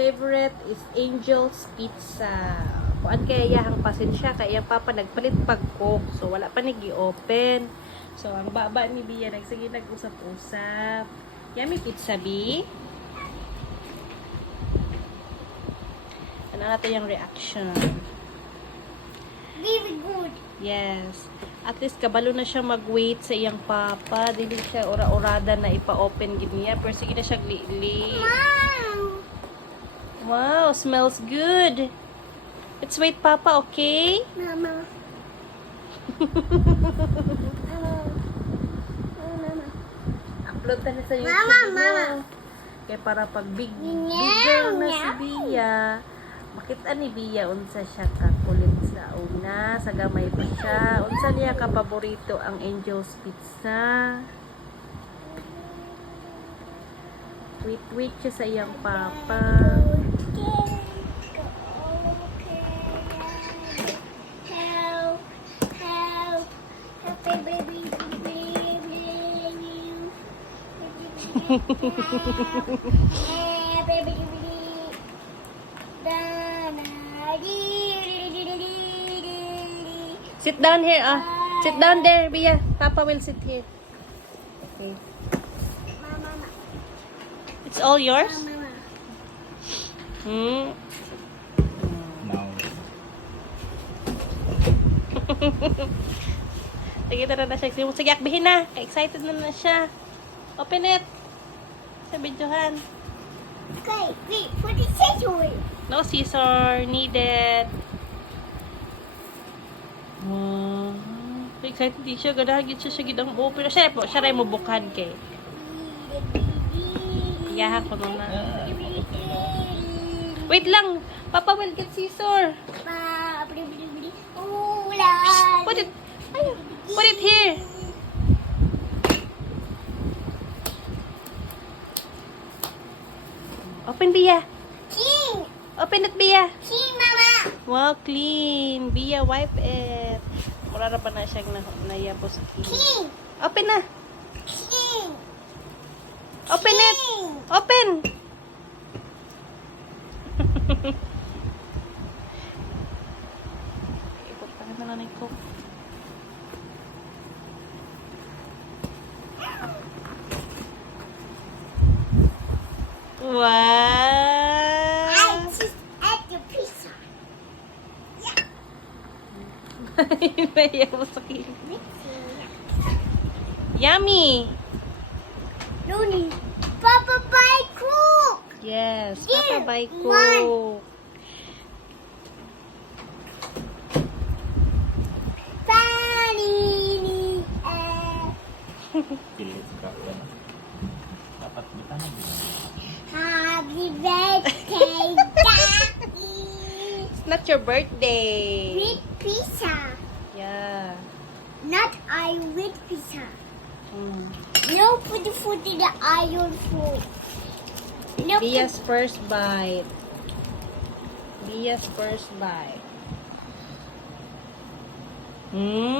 favorite is Angel's Pizza. Kuan kaya yahang pasensya kaya papa nagpalit pag coke. So wala pa nigi-open. So ang baba ni Bia nagsige nag-usap-usap. Yummy pizza, B. Ano natin yung reaction? Very good. Yes. At least kabalo na siya mag-wait sa iyang papa. Dili siya ora-orada na ipa-open gid niya. Pero sige na siya li. Wow. Wow, smells good. Let's wait, Papa, okay? Mama. Mama. Upload na sa YouTube. Mama, mo. mama. Kaya para pag big Meow, girl na si meow. Bia, makita ni Bia unsa siya kakulit sa una, sa gamay pa siya. Unsa niya ka paborito ang Angel's Pizza. Tweet siya sa iyang papa. Help. Help. Help, baby. Sit down here, ah. Sit down there, Bia. Papa will sit here. Okay. Mama. It's all yours? Mama. Hmm. Now, Sige, tara na siya. Sige, akbihin na. Excited na siya. Open it. Sa videohan. Okay, wait, put the scissors. No scissor needed. Wow. Excited di siya. Gadagit siya gidang open. Siya po. Siya rin mo bukhan kay. Iyahan ko na. Wait lang. Papa will get scissor. Put it. Ayun. Put it here. Open, Bia. Clean. Open it, Bia. Clean, Mama. Wow, clean. Bia, wipe it. Mura pa na siyang nayabos. Clean. Open na. Clean. Open it. Clean. Open. Ipuntahan na lang ito. Wow. I just ate the pizza. Nayabos sa kilig. Yummy. Looney. Papa, buy Coke. Yes. Here, Papa by one. Coke. Panini. pilit ka. Dapat kita na din. Happy birthday, Daddy. It's not your birthday. With pizza. Yeah. Not I with pizza. Mm. No put the food in the iron food. No Bia's first bite. Bia's first bite. Hmm?